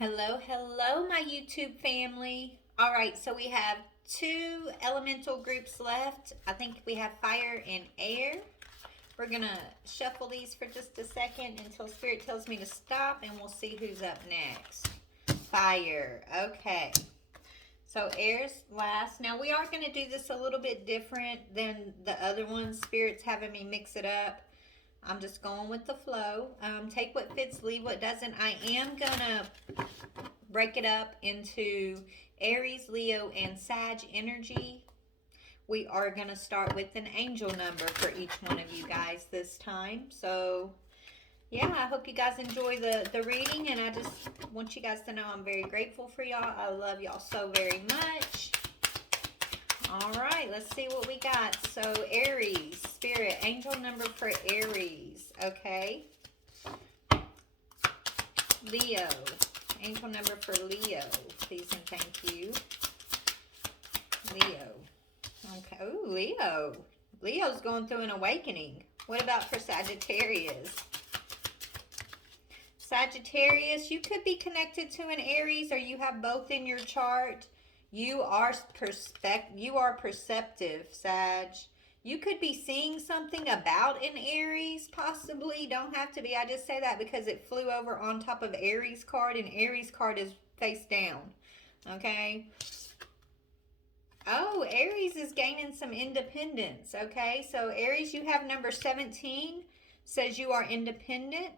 Hello, hello, my YouTube family. All right, so we have two elemental groups left. I think we have fire and air. We're going to shuffle these for just a second until Spirit tells me to stop, and we'll see who's up next. Fire. Okay. So air's last. Now we are going to do this a little bit different than the other ones. Spirit's having me mix it up. I'm just going with the flow. Take what fits, leave what doesn't. I am going to break it up into Aries, Leo, and Sag energy. We are going to start with an angel number for each one of you guys this time. So, yeah, I hope you guys enjoy the reading, and I just want you guys to know I'm very grateful for y'all. I love y'all so very much. All right, let's see what we got. So, Aries, Spirit, angel number for Aries, okay? Leo, angel number for Leo, please and thank you. Leo. Okay. Oh, Leo. Leo's going through an awakening. What about for Sagittarius? Sagittarius, you could be connected to an Aries, or you have both in your chart. You are perceptive, Sag. You could be seeing something about an Aries, possibly. Don't have to be. I just say that because it flew over on top of Aries card, and Aries card is face down. Okay? Oh, Aries is gaining some independence. Okay? So, Aries, you have number 17, says you are independent.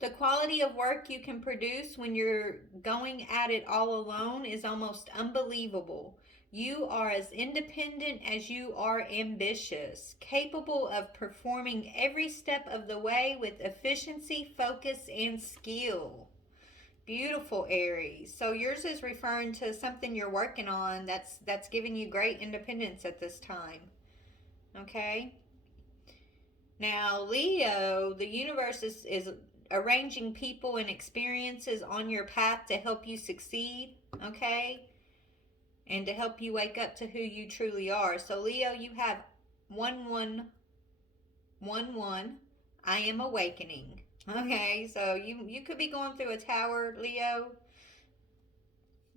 The quality of work you can produce when you're going at it all alone is almost unbelievable. You are as independent as you are ambitious, capable of performing every step of the way with efficiency, focus, and skill. Beautiful, Aries. So yours is referring to something you're working on that's giving you great independence at this time. Okay? Now, Leo, the universe is arranging people and experiences on your path to help you succeed, okay? And to help you wake up to who you truly are. So, Leo, you have 1111. I am awakening. Okay, so you could be going through a tower, Leo.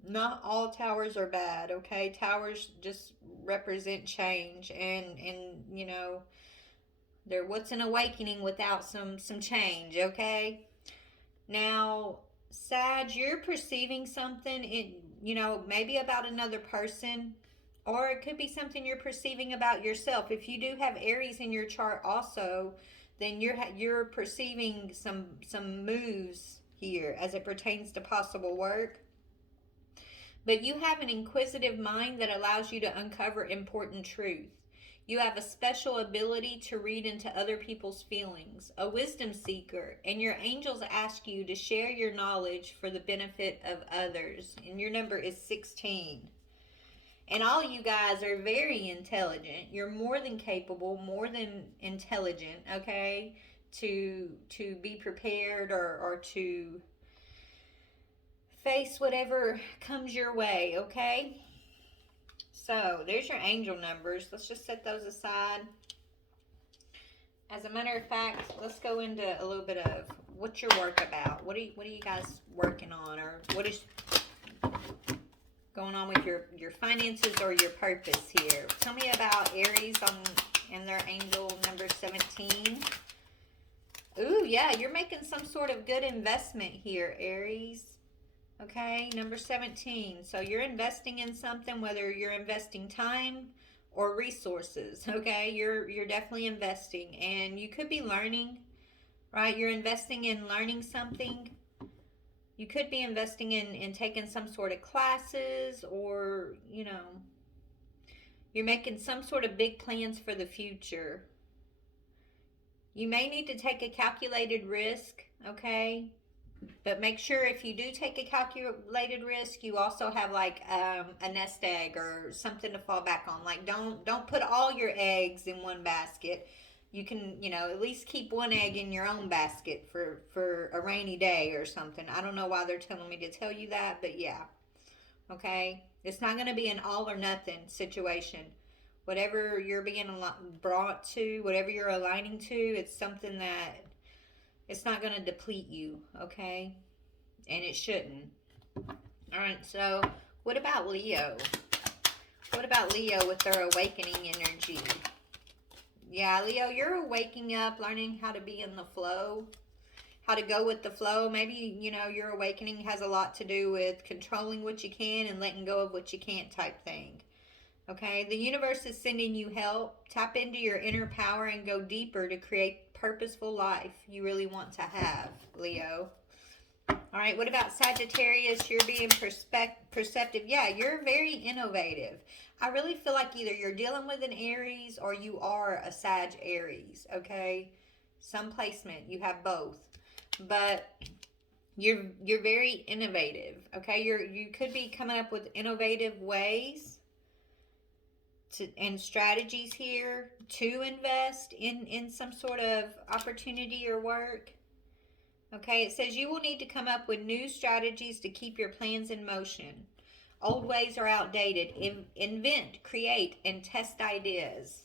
Not all towers are bad, okay? Towers just represent change, and there, what's an awakening without some change, okay? Now, Sag, you're perceiving something maybe about another person, or it could be something you're perceiving about yourself. If you do have Aries in your chart also, then you're perceiving some moves here as it pertains to possible work. But you have an inquisitive mind that allows you to uncover important truth. You have a special ability to read into other people's feelings, a wisdom seeker, and your angels ask you to share your knowledge for the benefit of others. And your number is 16. And all you guys are very intelligent. You're more than capable, more than intelligent, okay? To be prepared or to face whatever comes your way, okay? So there's your angel numbers. Let's just set those aside. As a matter of fact, let's go into a little bit of what's your work about. What are you guys working on, or what is going on with your finances or your purpose here? Tell me about Aries and their angel number 17. Ooh, yeah, you're making some sort of good investment here, Aries. Okay, number 17. So you're investing in something, whether you're investing time or resources. Okay, you're definitely investing, and you could be learning, right? You're investing in learning something. You could be investing in taking some sort of classes, or you're making some sort of big plans for the future. You may need to take a calculated risk, okay? But make sure if you do take a calculated risk, you also have like a nest egg or something to fall back on. Like don't put all your eggs in one basket. You can at least keep one egg in your own basket for a rainy day or something. I don't know why they're telling me to tell you that, but yeah, okay. It's not going to be an all or nothing situation. Whatever you're being brought to, whatever you're aligning to, it's something that it's not going to deplete you, okay? and it shouldn't. All right, so what about Leo? What about Leo with their awakening energy? Yeah, Leo, you're waking up, learning how to be in the flow, how to go with the flow. Maybe, your awakening has a lot to do with controlling what you can and letting go of what you can't type thing. Okay, the universe is sending you help. Tap into your inner power and go deeper to create purposeful life you really want to have, Leo. All right, what about Sagittarius? You're being perceptive. Yeah, you're very innovative. I really feel like either you're dealing with an Aries or you are a Sag Aries, okay? Some placement, you have both. But you're very innovative, okay? You could be coming up with innovative ways and strategies here to invest in some sort of opportunity or work. Okay, it says you will need to come up with new strategies to keep your plans in motion. Old ways are outdated. Invent, create, and test ideas.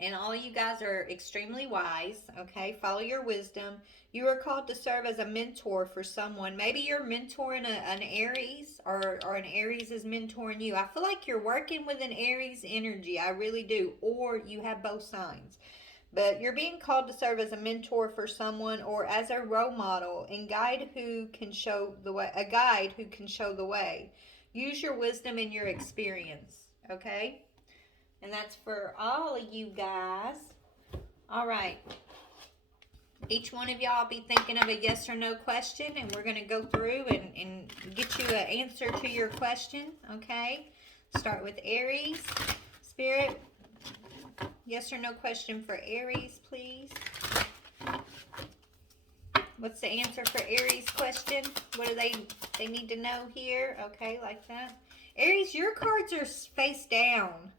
And all you guys are extremely wise, okay? Follow your wisdom. You are called to serve as a mentor for someone. Maybe you're mentoring an Aries, or an Aries is mentoring you. I feel like you're working with an Aries energy. I really do. Or you have both signs. But you're being called to serve as a mentor for someone or as a role model and guide who can show the way, a guide who can show the way. Use your wisdom and your experience, okay? And that's for all of you guys. All right. Each one of y'all be thinking of a yes or no question, and we're going to go through and get you an answer to your question, okay? Start with Aries. Spirit, yes or no question for Aries, please. What's the answer for Aries question? What do they need to know here? Okay, like that. Aries, your cards are face down.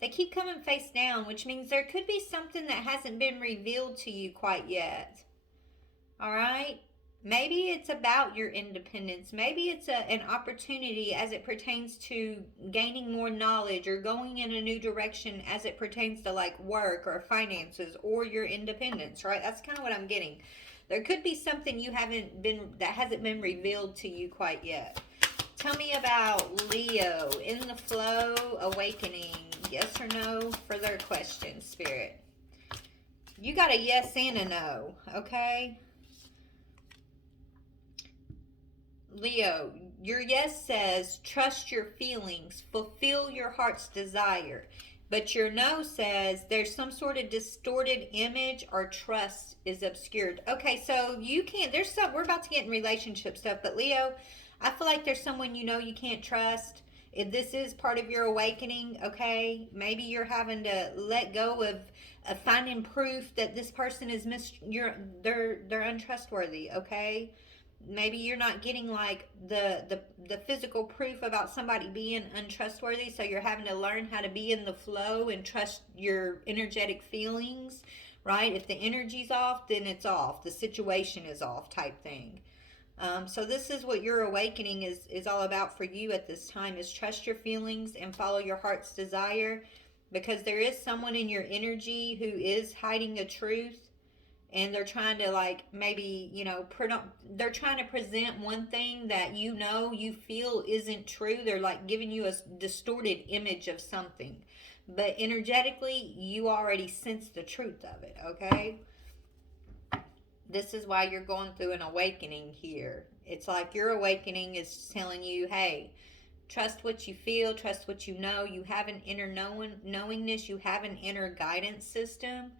They keep coming face down, which means there could be something that hasn't been revealed to you quite yet. All right? Maybe it's about your independence. Maybe it's an opportunity as it pertains to gaining more knowledge or going in a new direction as it pertains to like work or finances or your independence, right? That's kind of what I'm getting. There could be something that hasn't been revealed to you quite yet. Tell me about Leo, in the flow, awakening. Yes or no for their question, Spirit. You got a yes and a no, okay? Leo, your yes says trust your feelings, fulfill your heart's desire. But your no says there's some sort of distorted image or trust is obscured. Okay, so you can't, we're about to get in relationship stuff, but Leo, I feel like there's someone you can't trust. If this is part of your awakening, okay, maybe you're having to let go of finding proof that this person is they're untrustworthy, okay? Maybe you're not getting like the physical proof about somebody being untrustworthy, so you're having to learn how to be in the flow and trust your energetic feelings, right? If the energy's off, then it's off, the situation is off type thing. So this is what your awakening is all about for you at this time, is trust your feelings and follow your heart's desire, because there is someone in your energy who is hiding a truth, and they're trying to like maybe they're trying to present one thing that you feel isn't true. They're like giving you a distorted image of something, but energetically you already sense the truth of it, okay? This is why you're going through an awakening here. It's like your awakening is telling you, hey, trust what you feel, trust what you know. You have an inner knowingness, you have an inner guidance system.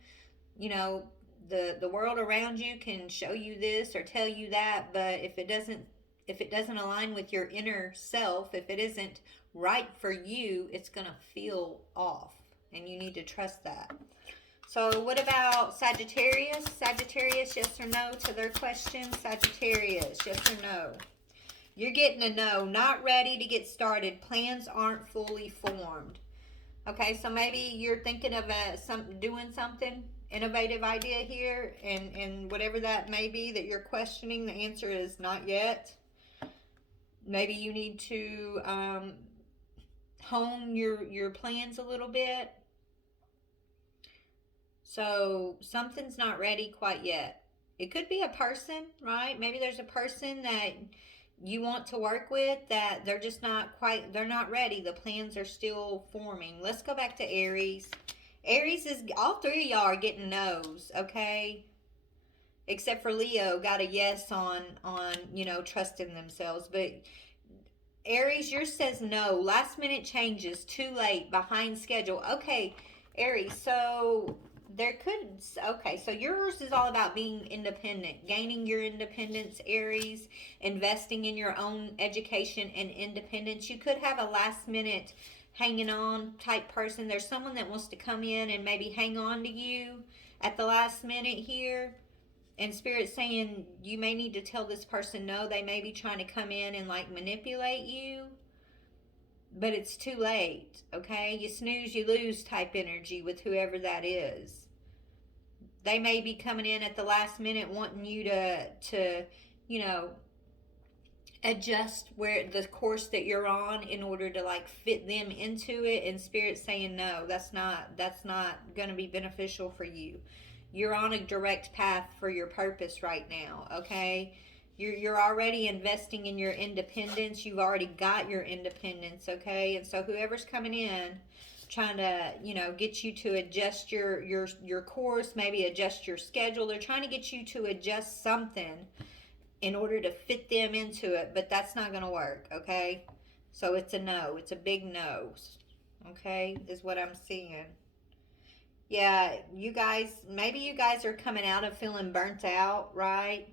The world around you can show you this or tell you that, but if it doesn't align with your inner self, if it isn't right for you, it's going to feel off, and you need to trust that. So what about Sagittarius? Sagittarius, yes or no to their question? Sagittarius, yes or no? You're getting a no. Not ready to get started. Plans aren't fully formed. Okay, so maybe you're thinking of doing something, innovative idea here, and whatever that may be that you're questioning, the answer is not yet. Maybe you need to hone your plans a little bit. So something's not ready quite yet. It could be a person, right? Maybe there's a person that you want to work with that they're just not quite, they're not ready. The plans are still forming. Let's go back to Aries. Aries is, all three of y'all are getting no's, okay? Except for Leo got a yes on, you know, trusting themselves. But Aries, yours says no. Last minute changes, too late, behind schedule. Okay, Aries, so there could, okay, so yours is all about being independent, gaining your independence, Aries, investing in your own education and independence. You could have a last minute hanging on type person. There's someone that wants to come in and maybe hang on to you at the last minute here, and Spirit saying you may need to tell this person no. They may be trying to come in and like manipulate you, but it's too late, okay? You snooze, you lose type energy with whoever that is. They may be coming in at the last minute wanting you to you know, adjust where the course that you're on in order to like fit them into it, and Spirit saying no, that's not going to be beneficial for you. You're on a direct path for your purpose right now, okay? You're already investing in your independence. You've already got your independence, okay? And so whoever's coming in trying to, you know, get you to adjust your course, maybe adjust your schedule. They're trying to get you to adjust something in order to fit them into it, but that's not going to work, okay? So it's a no. It's a big no, okay, is what I'm seeing. Yeah, you guys, maybe you guys are coming out of feeling burnt out, right?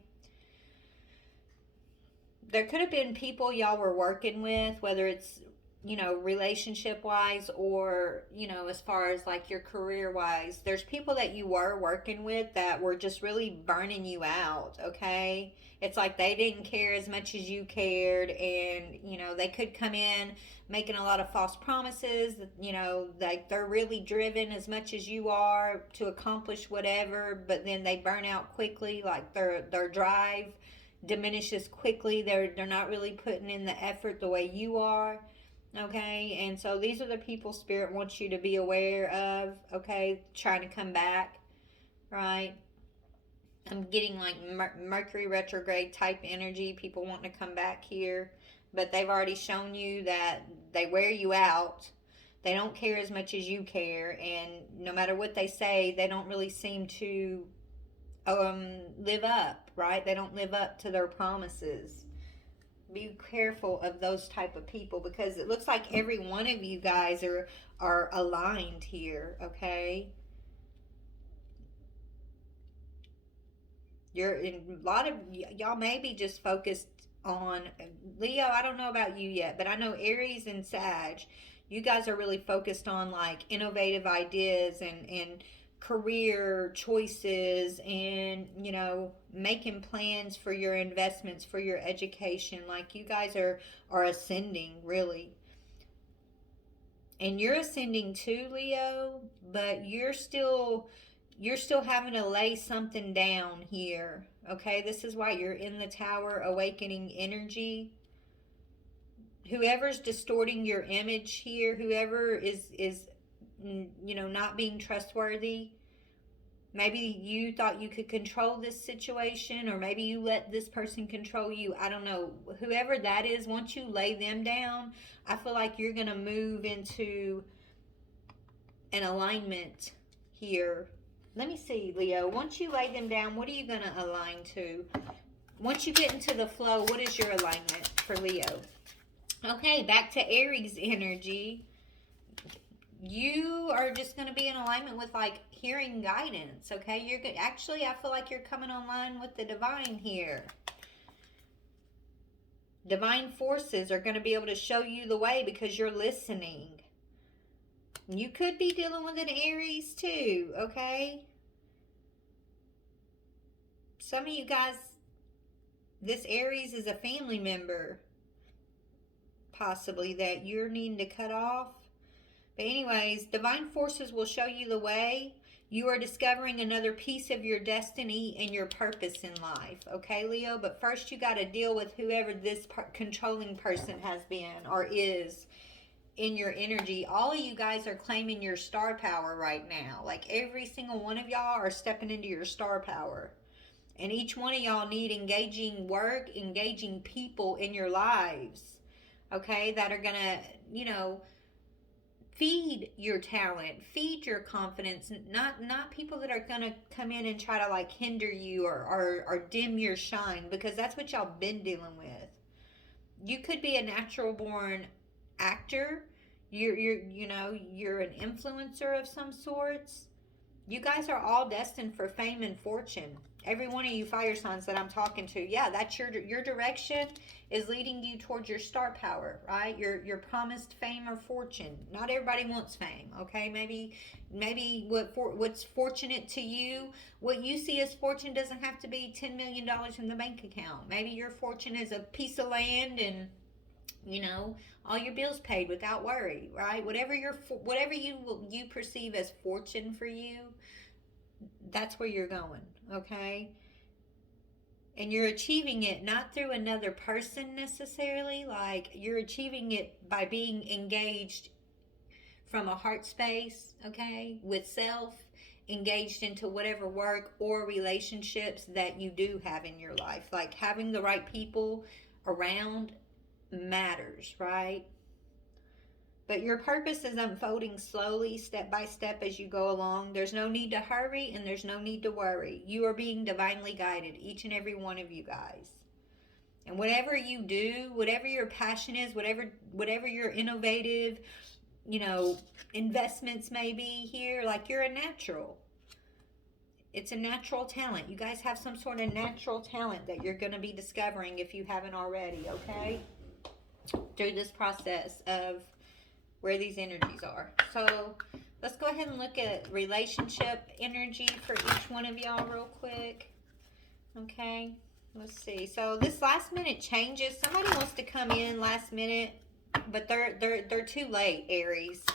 There could have been people y'all were working with, whether it's, you know, relationship wise or, you know, as far as like your career wise. There's people that you were working with that were just really burning you out, okay? It's like they didn't care as much as you cared, and, you know, they could come in making a lot of false promises, you know, like they're really driven as much as you are to accomplish whatever, but then they burn out quickly, like their drive diminishes quickly. They're not really putting in the effort the way you are, okay? And so these are the people Spirit wants you to be aware of, okay? Trying to come back, right? I'm getting like Mercury retrograde type energy, people wanting to come back here, but they've already shown you that they wear you out. They don't care as much as you care, and no matter what they say, they don't really seem to live up, right? They don't live up to their promises. Be careful of those type of people, because it looks like every one of you guys are aligned here, okay? You're in a lot of y'all may be just focused on Leo. I don't know about you yet, but I know Aries and Sag, you guys are really focused on like innovative ideas and career choices, and, you know, making plans for your investments, for your education. Like you guys are ascending, really. And you're ascending too, Leo, but you're still having to lay something down here, okay? This is why you're in the Tower awakening energy. Whoever's distorting your image here, whoever is you know, not being trustworthy, maybe you thought you could control this situation, or maybe you let this person control you. I don't know. Whoever that is, once you lay them down, I feel like you're going to move into an alignment here. Let me see, Leo. Once you lay them down, what are you going to align to? Once you get into the flow, what is your alignment for Leo? Okay, back to Aries energy. You are just going to be in alignment with like hearing guidance, okay? You're good. Actually, I feel like you're coming online with the divine here. Divine forces are going to be able to show you the way because you're listening. You could be dealing with an Aries too, okay? Some of you guys, this Aries is a family member, possibly, that you're needing to cut off. But anyways, divine forces will show you the way. You are discovering another piece of your destiny and your purpose in life, okay, Leo? But first you got to deal with whoever this controlling person has been or is in your energy. All of you guys are claiming your star power right now. Like every single one of y'all are stepping into your star power. And each one of y'all need engaging work, engaging people in your lives, okay, that are gonna, feed your talent, feed your confidence, not people that are gonna come in and try to like hinder you or dim your shine, because that's what y'all been dealing with. You could be a natural born actor. You're an influencer of some sorts. You guys are all destined for fame and fortune. Every one of you fire signs that I'm talking to, yeah, that's your direction is leading you towards your star power, right? Your promised fame or fortune. Not everybody wants fame, okay? Maybe what's fortunate to you, what you see as fortune doesn't have to be $10 million in the bank account. Maybe your fortune is a piece of land and all your bills paid without worry, right? Whatever you perceive as fortune for you, that's where you're going, okay? And you're achieving it not through another person necessarily, like you're achieving it by being engaged from a heart space, okay, with self, engaged into whatever work or relationships that you do have in your life. Like having the right people around matters, right? But your purpose is unfolding slowly, step by step as you go along. There's no need to hurry and there's no need to worry. You are being divinely guided, each and every one of you guys. And whatever you do, whatever your passion is, whatever your innovative, investments may be here, like you're a natural. It's a natural talent. You guys have some sort of natural talent that you're going to be discovering if you haven't already, okay? Through this process of where these energies are. So let's go ahead and look at relationship energy for each one of y'all real quick. Okay, let's see. So this last minute changes. Somebody wants to come in last minute, but they're too late, Aries.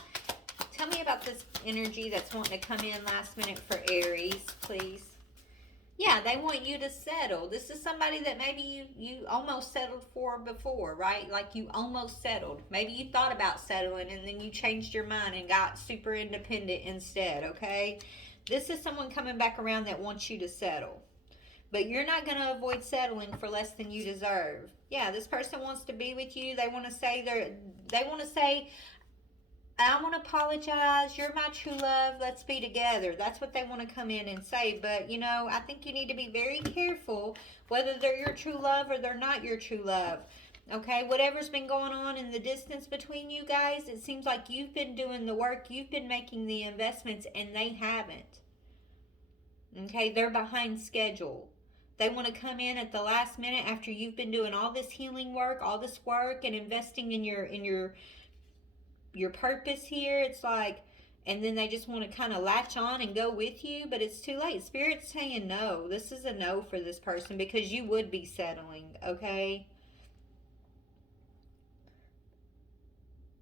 Tell me about this energy that's wanting to come in last minute for Aries, please. Yeah, they want you to settle. This is somebody that maybe you almost settled for before, right? Like you almost settled. Maybe you thought about settling and then you changed your mind and got super independent instead, okay? This is someone coming back around that wants you to settle. But you're not going to avoid settling for less than you deserve. Yeah, this person wants to be with you. They want to say I want to apologize. You're my true love. Let's be together. That's what they want to come in and say. But, I think you need to be very careful whether they're your true love or they're not your true love. Okay, whatever's been going on in the distance between you guys, it seems like you've been doing the work. You've been making the investments and they haven't. Okay, they're behind schedule. They want to come in at the last minute after you've been doing all this healing work, all this work and investing in your purpose here. It's like, and then they just want to kind of latch on and go with you, but it's too late. Spirit's saying no. This is a no for this person because you would be settling, okay?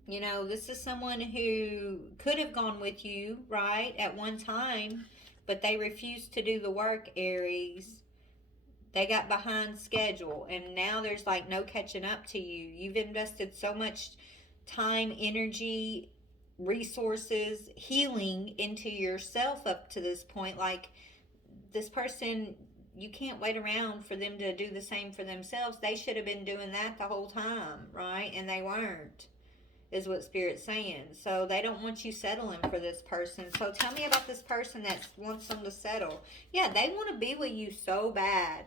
This is someone who could have gone with you, right, at one time, but they refused to do the work, Aries. They got behind schedule, and now there's like no catching up to you. You've invested so much time, energy, resources, healing into yourself up to this point. Like this person, you can't wait around for them to do the same for themselves. They should have been doing that the whole time, right? And they weren't, is what Spirit's saying. So they don't want you settling for this person. So tell me about this person that wants them to settle. Yeah, they want to be with you so bad.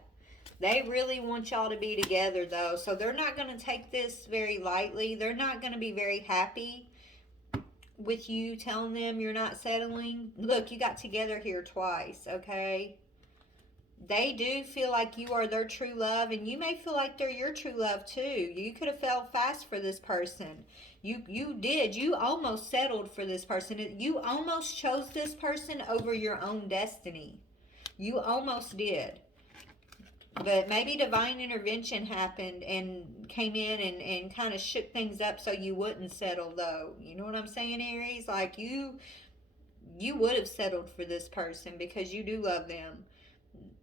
They really want y'all to be together, though. So they're not going to take this very lightly. They're not going to be very happy with you telling them you're not settling. Look, you got together here twice, okay? They do feel like you are their true love, and you may feel like they're your true love, too. You could have fell fast for this person. You did. You almost settled for this person. You almost chose this person over your own destiny. You almost did. But maybe divine intervention happened and came in and kind of shook things up so you wouldn't settle, though. You know what I'm saying, Aries? Like you would have settled for this person because you do love them.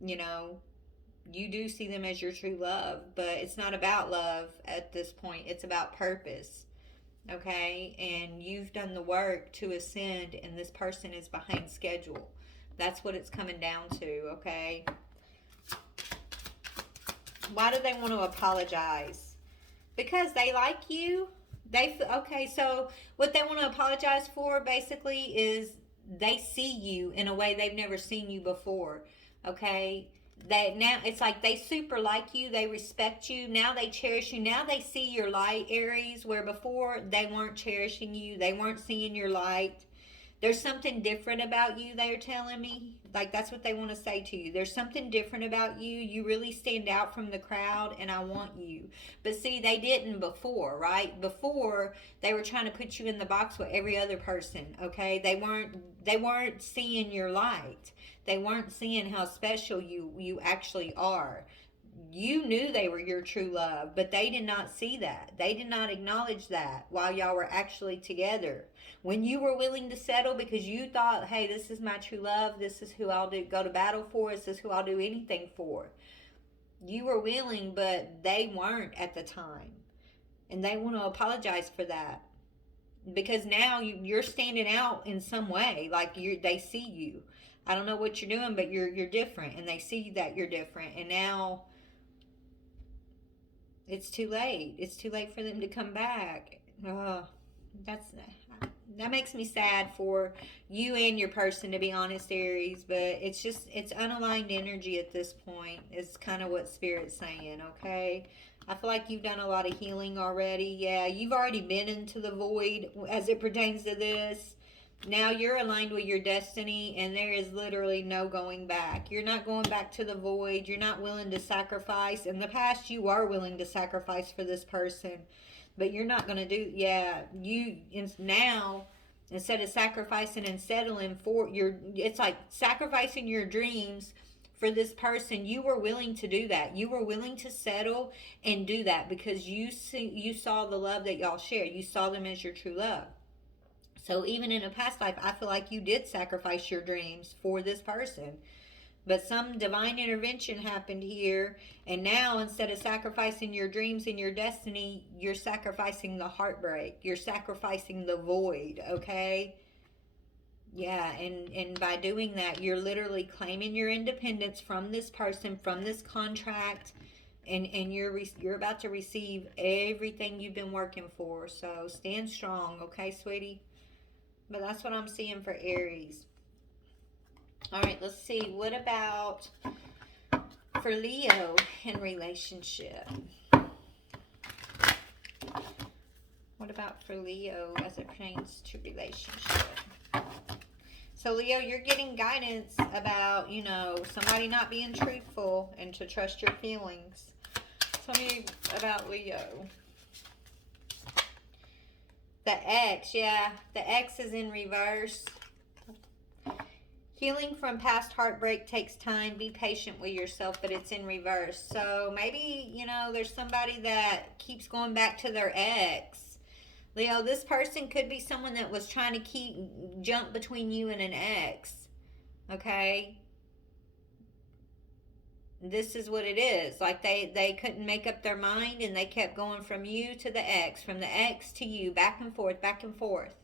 You do see them as your true love, but it's not about love at this point. It's about purpose. Okay? And you've done the work to ascend, and this person is behind schedule. That's what it's coming down to, okay? Why do they want to apologize? Because they like you. Okay, so what they want to apologize for basically is they see you in a way they've never seen you before. Okay? They now it's like they super like you, they respect you, now they cherish you, now they see your light, Aries, where before they weren't cherishing you, they weren't seeing your light. There's something different about you, they're telling me. Like, that's what they want to say to you. There's something different about you. You really stand out from the crowd, and I want you. But see, they didn't before, right? Before, they were trying to put you in the box with every other person, okay? They weren't seeing your light. They weren't seeing how special you actually are. You knew they were your true love, but they did not see that. They did not acknowledge that while y'all were actually together. When you were willing to settle because you thought, hey, this is my true love, this is who I'll go to battle for, this is who I'll do anything for. You were willing, but they weren't at the time. And they want to apologize for that. Because now you're standing out in some way. Like they see you. I don't know what you're doing, but you're different. And they see that you're different. And now it's too late. It's too late for them to come back. That makes me sad for you and your person, to be honest, Aries. But it's unaligned energy at this point. It's kind of what Spirit's saying. Okay, I feel like you've done a lot of healing already. Yeah, you've already been into the void as it pertains to this. Now you're aligned with your destiny, and there is literally no going back. You're not going back to the void. You're not willing to sacrifice. In the past, you are willing to sacrifice for this person, but you're not going to do. Yeah, now, instead of sacrificing and settling for it's like sacrificing your dreams for this person. You were willing to do that. You were willing to settle and do that because you saw the love that y'all shared. You saw them as your true love. So even in a past life, I feel like you did sacrifice your dreams for this person. But some divine intervention happened here. And now, instead of sacrificing your dreams and your destiny, you're sacrificing the heartbreak. You're sacrificing the void, okay? Yeah, and by doing that, you're literally claiming your independence from this person, from this contract. And you're about to receive everything you've been working for. So stand strong, okay, sweetie? But that's what I'm seeing for Aries. All right, let's see. What about for Leo in relationship? What about for Leo as it pertains to relationship? So, Leo, you're getting guidance about, somebody not being truthful and to trust your feelings. Tell me about Leo. The X, yeah. The X is in reverse. Healing from past heartbreak takes time. Be patient with yourself, but it's in reverse. So maybe, there's somebody that keeps going back to their ex. Leo, this person could be someone that was trying to jump between you and an ex. Okay? This is what it is. Like they couldn't make up their mind and they kept going from you to the ex, from the ex to you, back and forth, back and forth.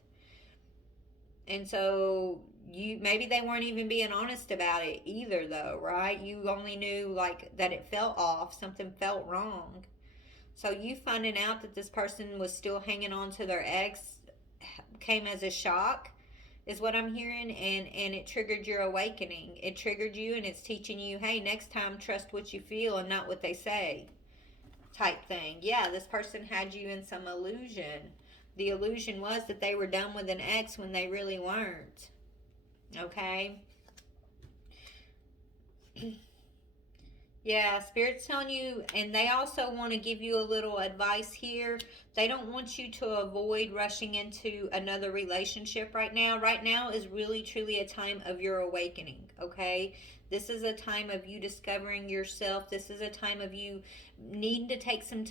And so maybe they weren't even being honest about it either, though, right? You only knew like that it felt off, something felt wrong. So you finding out that this person was still hanging on to their ex came as a shock, is what I'm hearing, and it triggered your awakening. It triggered you, and it's teaching you, hey, next time trust what you feel and not what they say, type thing. Yeah, this person had you in some illusion. The illusion was that they were done with an ex when they really weren't. Okay? Yeah, Spirit's telling you, and they also want to give you a little advice here. They don't want you to avoid rushing into another relationship right now. Right now is really, truly a time of your awakening, okay? This is a time of you discovering yourself. This is a time of you needing to take some,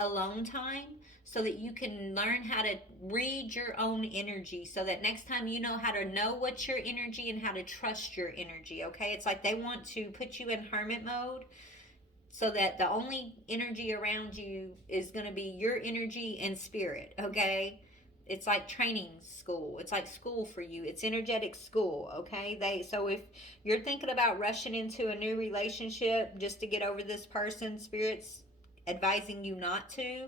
alone time so that you can learn how to read your own energy, so that next time you know how to know what's your energy and how to trust your energy, okay? It's like they want to put you in hermit mode so that the only energy around you is going to be your energy and spirit, okay? it's like training school. It's like school for you. It's energetic school, okay? So if you're thinking about rushing into a new relationship just to get over this person, Spirit's advising you not to.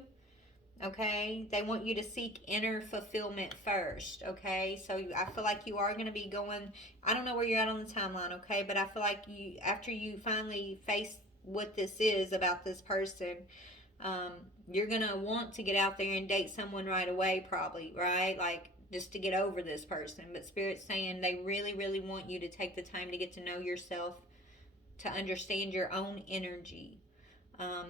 Okay, they want you to seek inner fulfillment first. Okay, so I feel like you are going to be going, I don't know where you're at on the timeline, okay, but I feel like you, after you finally face what this is about this person, um, you're going to want to get out there and date someone right away, probably, right? Like, just to get over this person. But Spirit's saying they really, really want you to take the time to get to know yourself, to understand your own energy. Um,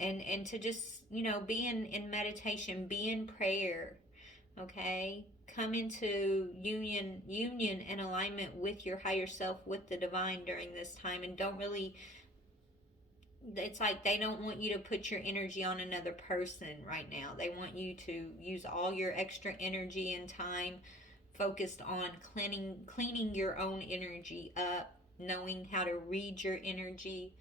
and to just, be in meditation, be in prayer, okay? Come into union and alignment with your higher self, with the divine during this time. And don't really, it's like they don't want you to put your energy on another person right now. They want you to use all your extra energy and time focused on cleaning your own energy up, knowing how to read your energy,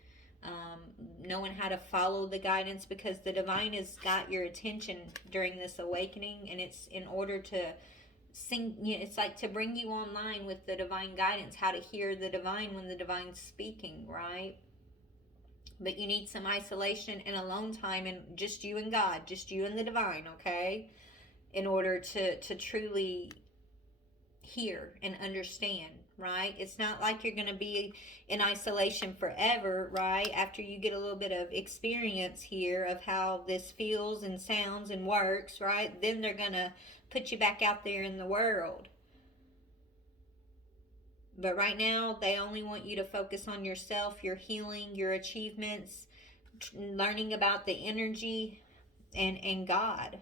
knowing how to follow the guidance, because the divine has got your attention during this awakening, and it's in order to it's like to bring you online with the divine guidance, how to hear the divine when the divine's speaking, right? But you need some isolation and alone time, and just you and God, just you and the divine, okay, in order to truly hear and understand, right? It's not like you're going to be in isolation forever, right? After you get a little bit of experience here of how this feels and sounds and works, right? Then they're going to put you back out there in the world. But right now, they only want you to focus on yourself, your healing, your achievements, learning about the energy and God.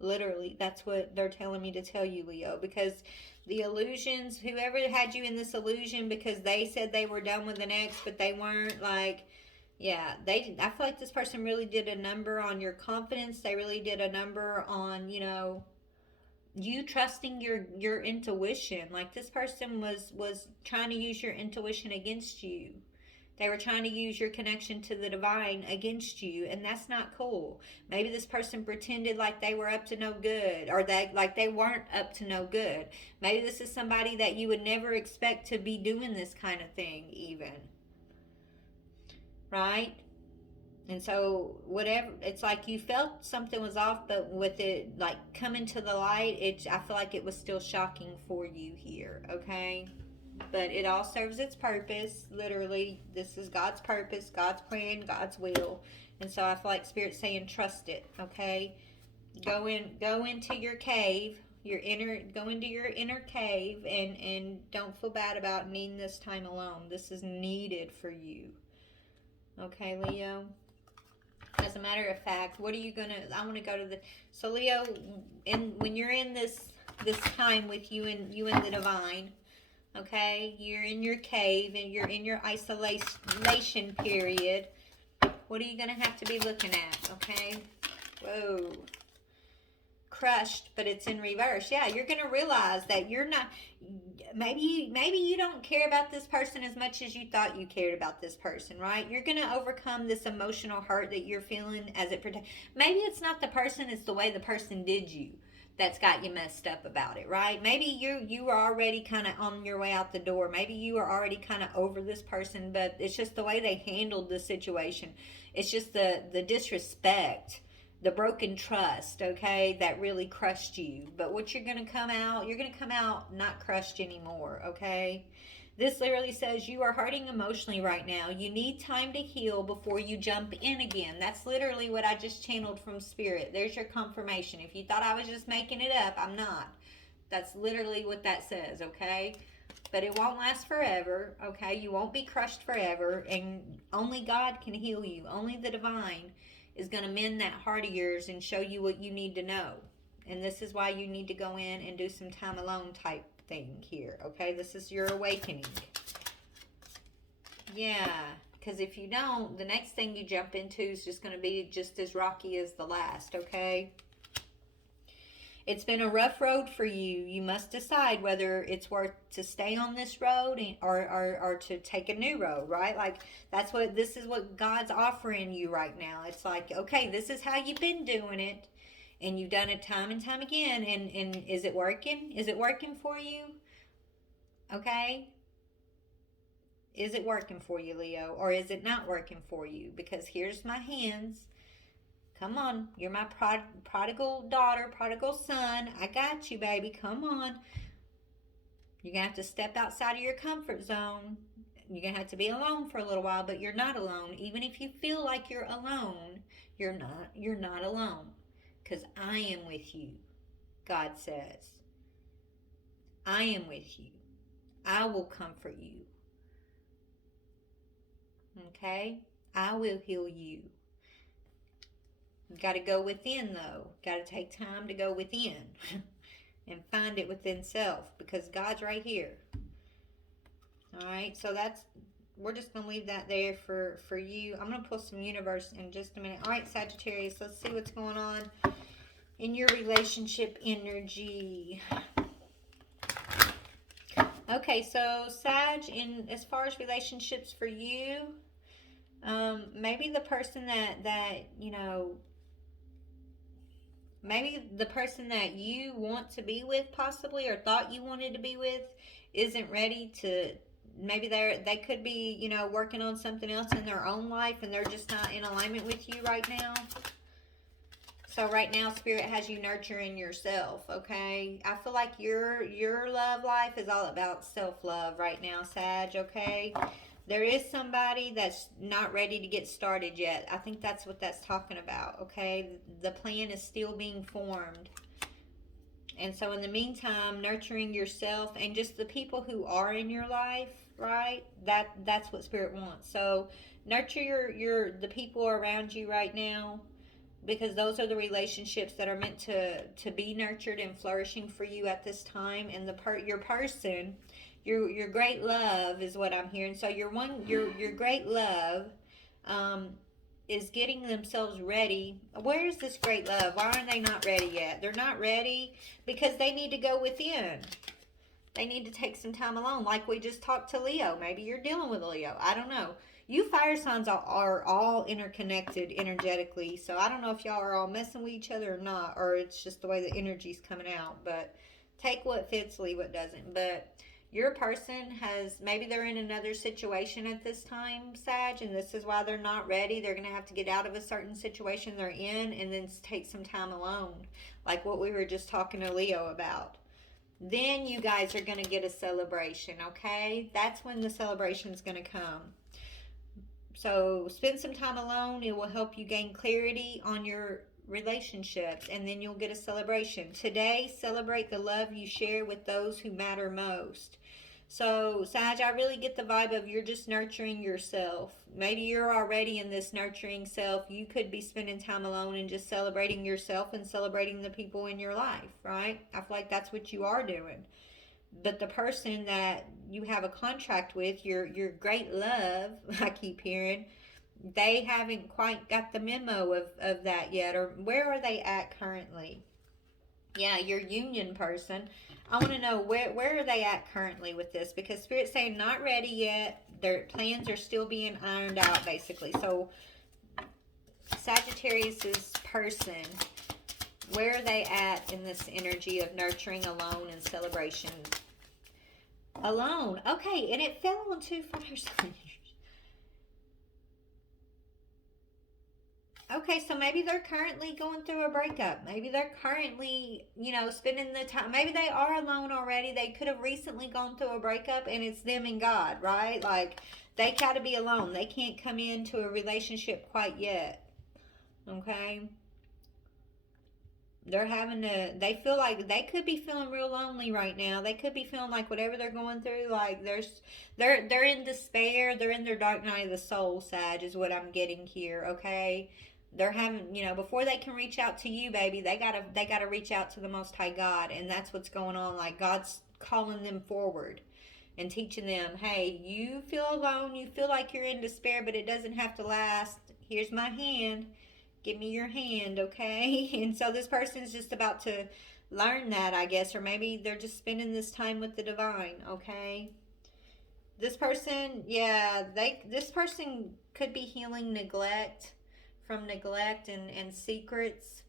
Literally, that's what they're telling me to tell you, Leo, because the illusions, whoever had you in this illusion because they said they were done with an ex, but they weren't, like, yeah, I feel like this person really did a number on your confidence. They really did a number on, you trusting your intuition. Like, this person was trying to use your intuition against you. They were trying to use your connection to the divine against you, and that's not cool. Maybe this person pretended like they were up to no good, or like they weren't up to no good. Maybe this is somebody that you would never expect to be doing this kind of thing even. Right? And so whatever, it's like you felt something was off, but with it like coming to the light, I feel like it was still shocking for you here, okay? But it all serves its purpose. Literally, this is God's purpose, God's plan, God's will. And so I feel like Spirit's saying trust it, okay? Go into your cave, go into your inner cave, and don't feel bad about needing this time alone. This is needed for you. Okay, Leo? As a matter of fact, what are you gonna? I want to go to so Leo, when you're in this time with you and the divine, okay, you're in your cave and you're in your isolation period. What are you gonna have to be looking at? Okay, whoa, crushed, but it's in reverse. Yeah, you're gonna realize that you're not. Maybe you don't care about this person as much as you thought you cared about this person, right? You're gonna overcome this emotional hurt that you're feeling as it pertains. Maybe it's not the person; it's the way the person did you that's got you messed up about it, right? Maybe you were already kind of on your way out the door. Maybe you were already kind of over this person, but it's just the way they handled the situation. It's just the disrespect, the broken trust, okay, that really crushed you. But what you're going to come out not crushed anymore, okay? This literally says you are hurting emotionally right now. You need time to heal before you jump in again. That's literally what I just channeled from Spirit. There's your confirmation. If you thought I was just making it up, I'm not. That's literally what that says, okay? But it won't last forever, okay? You won't be crushed forever, and only God can heal you. Only the divine is going to mend that heart of yours and show you what you need to know. And this is why you need to go in and do some time alone type thing here, okay? This is your awakening. Yeah, because if you don't, the next thing you jump into is just going to be just as rocky as the last, okay? It's been a rough road for you. You must decide whether it's worth to stay on this road or to take a new road, right? Like, this is what God's offering you right now. It's like, okay, this is how you've been doing it. And you've done it time and time again. And is it working? Is it working for you? Okay? Is it working for you, Leo? Or is it not working for you? Because here's my hands. Come on. You're my prodigal daughter, prodigal son. I got you, baby. Come on. You're going to have to step outside of your comfort zone. You're going to have to be alone for a little while, but you're not alone. Even if you feel like you're alone, you're not. You're not alone. Because I am with you, God says. I am with you. I will comfort you. Okay? I will heal you. You got to go within, though. Got to take time to go within and find it within self, because God's right here. All right? So we're just going to leave that there for you. I'm going to pull some universe in just a minute. All right, Sagittarius, let's see what's going on in your relationship energy. Okay, so Sag, as far as relationships for you, maybe the person that maybe the person that you want to be with, possibly, or thought you wanted to be with, isn't ready to. Maybe they could be, working on something else in their own life, and they're just not in alignment with you right now. So right now, Spirit has you nurturing yourself, okay? I feel like your love life is all about self-love right now, Sag, okay? There is somebody that's not ready to get started yet. I think that's what that's talking about, okay? The plan is still being formed. And so in the meantime, nurturing yourself and just the people who are in your life, right? That's what Spirit wants. So nurture the people around you right now, because those are the relationships that are meant to be nurtured and flourishing for you at this time. And your person, your great love is what I'm hearing. So your great love is getting themselves ready. Where is this great love? Why are they not ready yet? They're not ready because they need to go within. They need to take some time alone, like we just talked to Leo. Maybe you're dealing with a Leo. I don't know. You fire signs are all interconnected energetically, so I don't know if y'all are all messing with each other or not, or it's just the way the energy's coming out. But take what fits, leave what doesn't. But your person maybe they're in another situation at this time, Sag, and this is why they're not ready. They're going to have to get out of a certain situation they're in and then take some time alone, like what we were just talking to Leo about. Then you guys are going to get a celebration, okay? That's when the celebration is going to come. So spend some time alone. It will help you gain clarity on your relationships, and then you'll get a celebration. Today, celebrate the love you share with those who matter most. So, Sag, I really get the vibe of you're just nurturing yourself. Maybe you're already in this nurturing self. You could be spending time alone and just celebrating yourself and celebrating the people in your life, right? I feel like that's what you are doing. But the person that you have a contract with, your great love, I keep hearing, they haven't quite got the memo of that yet. Or where are they at currently? Yeah, your union person. I want to know where are they at currently with this, because Spirit's saying not ready yet. Their plans are still being ironed out, basically. So Sagittarius's person, where are they at in this energy of nurturing, alone, and celebration? Alone. Okay, and it fell on 2 fire signs. Okay, so maybe they're currently going through a breakup. Maybe they're currently, spending the time. Maybe they are alone already. They could have recently gone through a breakup, and it's them and God, right? Like, they got to be alone. They can't come into a relationship quite yet. Okay? They feel like they could be feeling real lonely right now. They could be feeling like whatever they're going through, like they're in despair. They're in their dark night of the soul, Sag, is what I'm getting here, okay? They're having, before they can reach out to you, baby, they gotta reach out to the Most High God, and that's what's going on. Like, God's calling them forward and teaching them, hey, you feel alone, you feel like you're in despair, but it doesn't have to last. Here's my hand. Give me your hand, okay? And so this person's just about to learn that, I guess, or maybe they're just spending this time with the divine, okay? This person, this person could be healing neglect, from neglect and secrets.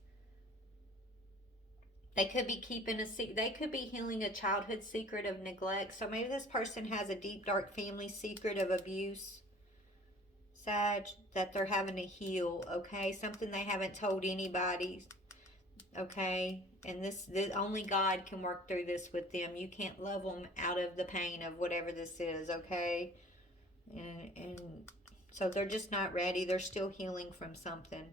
They could be keeping a secret. They could be healing a childhood secret of neglect. So maybe this person has a deep, dark family secret of abuse, Sag, that they're having to heal, okay? Something they haven't told anybody, okay? And this only God can work through this with them. You can't love them out of the pain of whatever this is, okay? And so they're just not ready. They're still healing from something.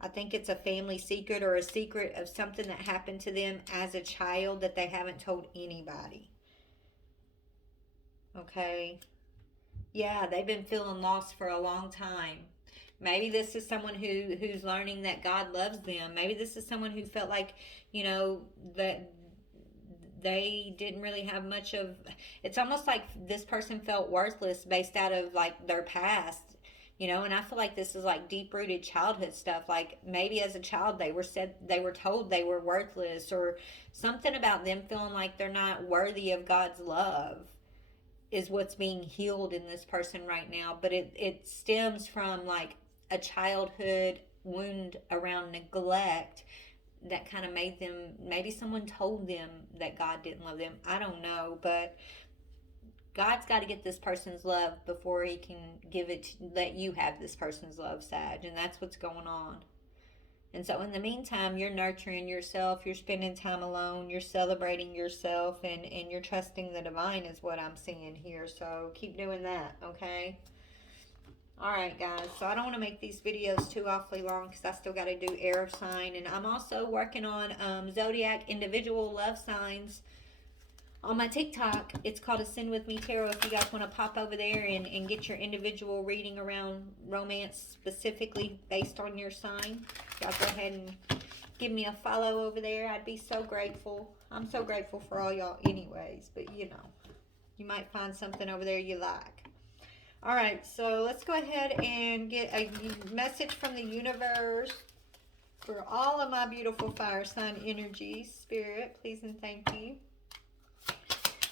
I think it's a family secret or a secret of something that happened to them as a child that they haven't told anybody. Okay? Yeah, they've been feeling lost for a long time. Maybe this is someone who's learning that God loves them. Maybe this is someone who felt like, that they didn't really have much of. It's almost like this person felt worthless based out of like their past. And I feel like this is like deep rooted childhood stuff. Like maybe as a child they were told they were worthless, or something about them feeling like they're not worthy of God's love is what's being healed in this person right now. But it stems from like a childhood wound around neglect that kind of made them, maybe someone told them that God didn't love them. I don't know, but God's got to get this person's love before he can let you have this person's love, Sag, and that's what's going on. And so in the meantime, you're nurturing yourself, you're spending time alone, you're celebrating yourself, and you're trusting the divine is what I'm seeing here. So keep doing that, okay? Alright guys, so I don't want to make these videos too awfully long because I still got to do air sign. And I'm also working on zodiac individual love signs on my TikTok. It's called Ascend With Me Tarot. If you guys want to pop over there and get your individual reading around romance specifically based on your sign, y'all go ahead and give me a follow over there. I'd be so grateful. I'm so grateful for all y'all anyways, but you might find something over there you like. All right, so let's go ahead and get a message from the universe for all of my beautiful fire sign energies. Spirit, please and thank you.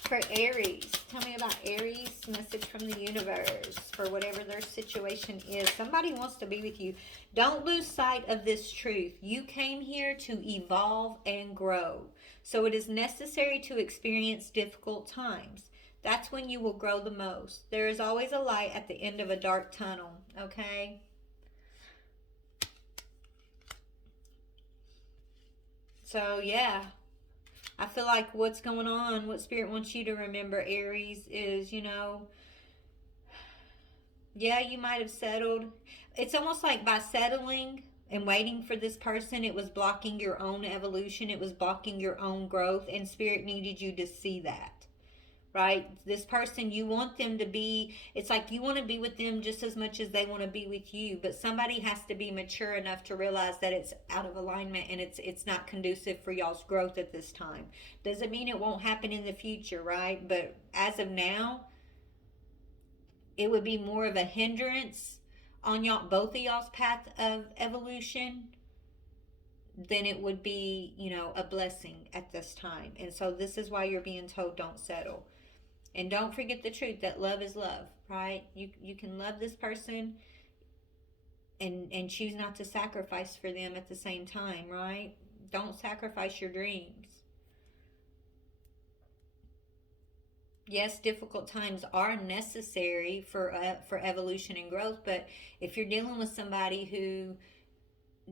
For Aries, tell me about Aries, message from the universe for whatever their situation is. Somebody wants to be with you. Don't lose sight of this truth. You came here to evolve and grow. So it is necessary to experience difficult times. That's when you will grow the most. There is always a light at the end of a dark tunnel, okay? So, yeah. I feel like what's going on, what Spirit wants you to remember, Aries, is, yeah, you might have settled. It's almost like by settling and waiting for this person, it was blocking your own evolution. It was blocking your own growth. And Spirit needed you to see that. Right? This person, you want them to be, it's like you want to be with them just as much as they want to be with you, but somebody has to be mature enough to realize that it's out of alignment and it's not conducive for y'all's growth at this time. Doesn't mean it won't happen in the future, right? But as of now, it would be more of a hindrance on y'all, both of y'all's path of evolution, than it would be, a blessing at this time. And so this is why you're being told don't settle. And don't forget the truth that love is love, right? You can love this person and choose not to sacrifice for them at the same time, right? Don't sacrifice your dreams. Yes, difficult times are necessary for evolution and growth, but if you're dealing with somebody who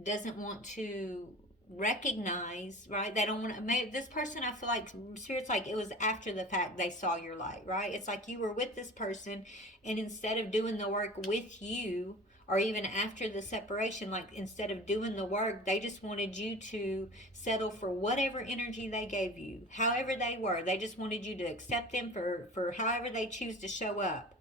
doesn't want to recognize, right? They don't want to. This person, I feel like Spirit's like it was after the fact they saw your light, right? It's like you were with this person, and instead of doing the work with you, or even after the separation, like instead of doing the work, they just wanted you to settle for whatever energy they gave you, however they were. They just wanted you to accept them for however they choose to show up.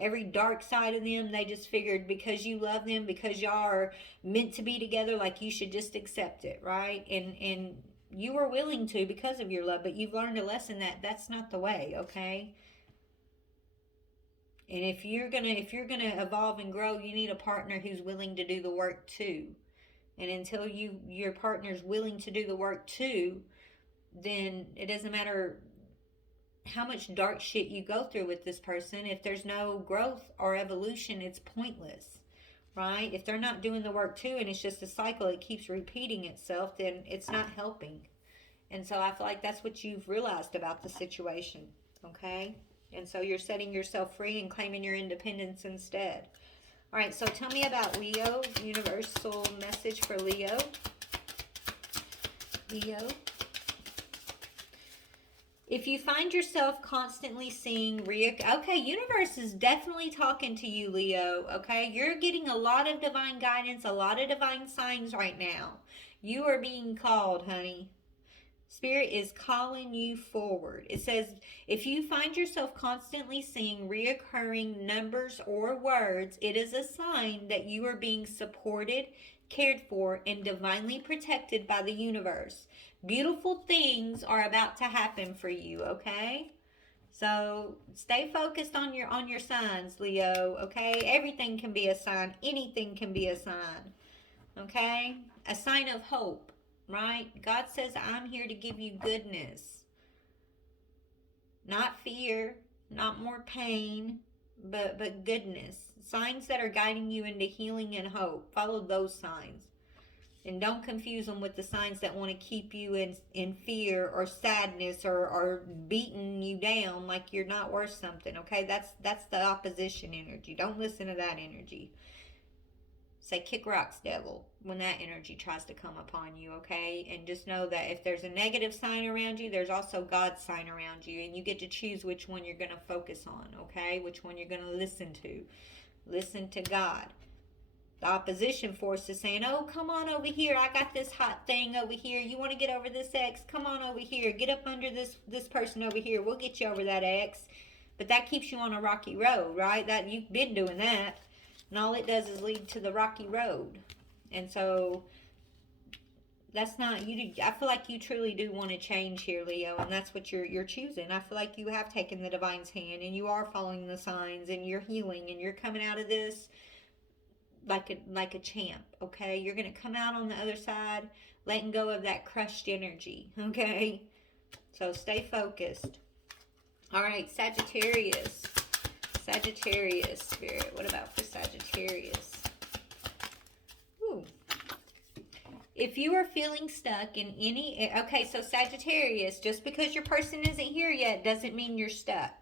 Every dark side of them, they just figured because you love them, because y'all are meant to be together, like you should just accept it, right? And you were willing to because of your love, but you've learned a lesson that that's not the way, okay? And if you're gonna evolve and grow, you need a partner who's willing to do the work too. And until your partner's willing to do the work too, then it doesn't matter how much dark shit you go through with this person. If there's no growth or evolution, it's pointless, right? If they're not doing the work too, and it's just a cycle, it keeps repeating itself, then it's not helping. And so I feel like that's what you've realized about the situation, okay? And so you're setting yourself free and claiming your independence instead. All right, so tell me about Leo, universal message for Leo. Leo. If you find yourself constantly seeing okay, universe is definitely talking to you, Leo, okay? You're getting a lot of divine guidance, a lot of divine signs right now. You are being called, honey. Spirit is calling you forward. It says, if you find yourself constantly seeing reoccurring numbers or words, it is a sign that you are being supported, cared for, and divinely protected by the universe. Beautiful things are about to happen for you, okay? So stay focused on your signs, Leo, okay? Everything can be a sign. Anything can be a sign, okay? A sign of hope, right? God says, I'm here to give you goodness. Not fear, not more pain, but goodness. Signs that are guiding you into healing and hope. Follow those signs. And don't confuse them with the signs that want to keep you in fear or sadness or beating you down like you're not worth something, okay? That's the opposition energy. Don't listen to that energy. Say, kick rocks, devil, when that energy tries to come upon you, okay? And just know that if there's a negative sign around you, there's also God's sign around you. And you get to choose which one you're going to focus on, okay? Which one you're going to listen to. Listen to God. The opposition force is saying, oh, come on over here. I got this hot thing over here. You want to get over this ex? Come on over here. Get up under this person over here. We'll get you over that ex. But that keeps you on a rocky road, right? That you've been doing that. And all it does is lead to the rocky road. And so that's not you. I feel like you truly do want to change here, Leo, and that's what you're choosing. I feel like you have taken the divine's hand and you are following the signs and you're healing and you're coming out of this like a champ, okay? You're going to come out on the other side letting go of that crushed energy, okay? So stay focused. All right, Sagittarius. Sagittarius, Spirit. What about for Sagittarius? Ooh. If you are feeling stuck in any... Okay, so Sagittarius, just because your person isn't here yet doesn't mean you're stuck.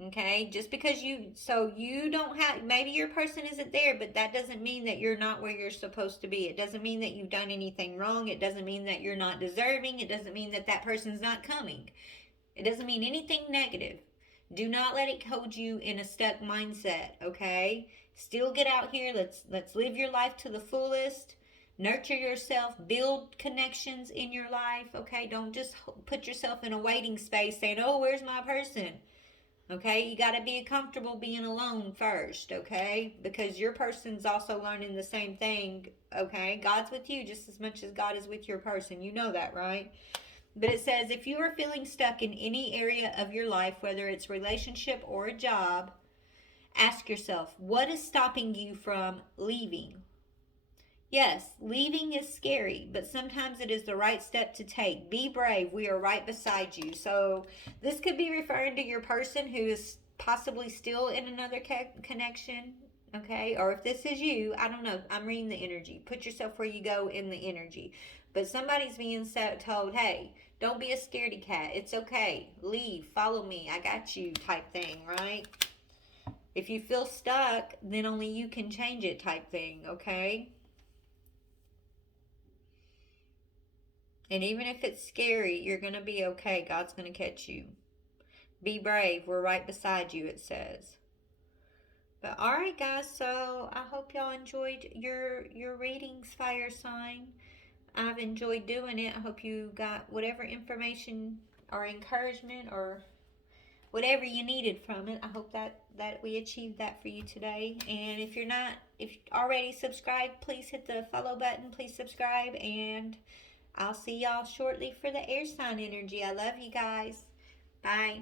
Okay, just because you don't have, maybe your person isn't there, but that doesn't mean that you're not where you're supposed to be. It doesn't mean that you've done anything wrong. It doesn't mean that you're not deserving. It doesn't mean that that person's not coming. It doesn't mean anything negative. Do not let it hold you in a stuck mindset, okay? Still get out here. Let's live your life to the fullest. Nurture yourself, build connections in your life, okay? Don't just put yourself in a waiting space saying, oh, where's my person? Okay, you got to be comfortable being alone first, okay? Because your person's also learning the same thing, okay? God's with you just as much as God is with your person. You know that, right? But it says, if you are feeling stuck in any area of your life, whether it's relationship or a job, ask yourself, what is stopping you from leaving? Yes, leaving is scary, but sometimes it is the right step to take. Be brave. We are right beside you. So this could be referring to your person who is possibly still in another connection, okay? Or if this is you, I don't know. I'm reading the energy. Put yourself where you go in the energy. But somebody's being told, hey, don't be a scaredy cat. It's okay. Leave. Follow me. I got you type thing, right? If you feel stuck, then only you can change it type thing, okay? And even if it's scary, you're going to be okay. God's going to catch you. Be brave. We're right beside you, it says. But all right, guys. So I hope y'all enjoyed your readings, fire sign. I've enjoyed doing it. I hope you got whatever information or encouragement or whatever you needed from it. I hope that we achieved that for you today. And if you're already subscribed, please hit the follow button. Please subscribe, and I'll see y'all shortly for the air sign energy. I love you guys. Bye.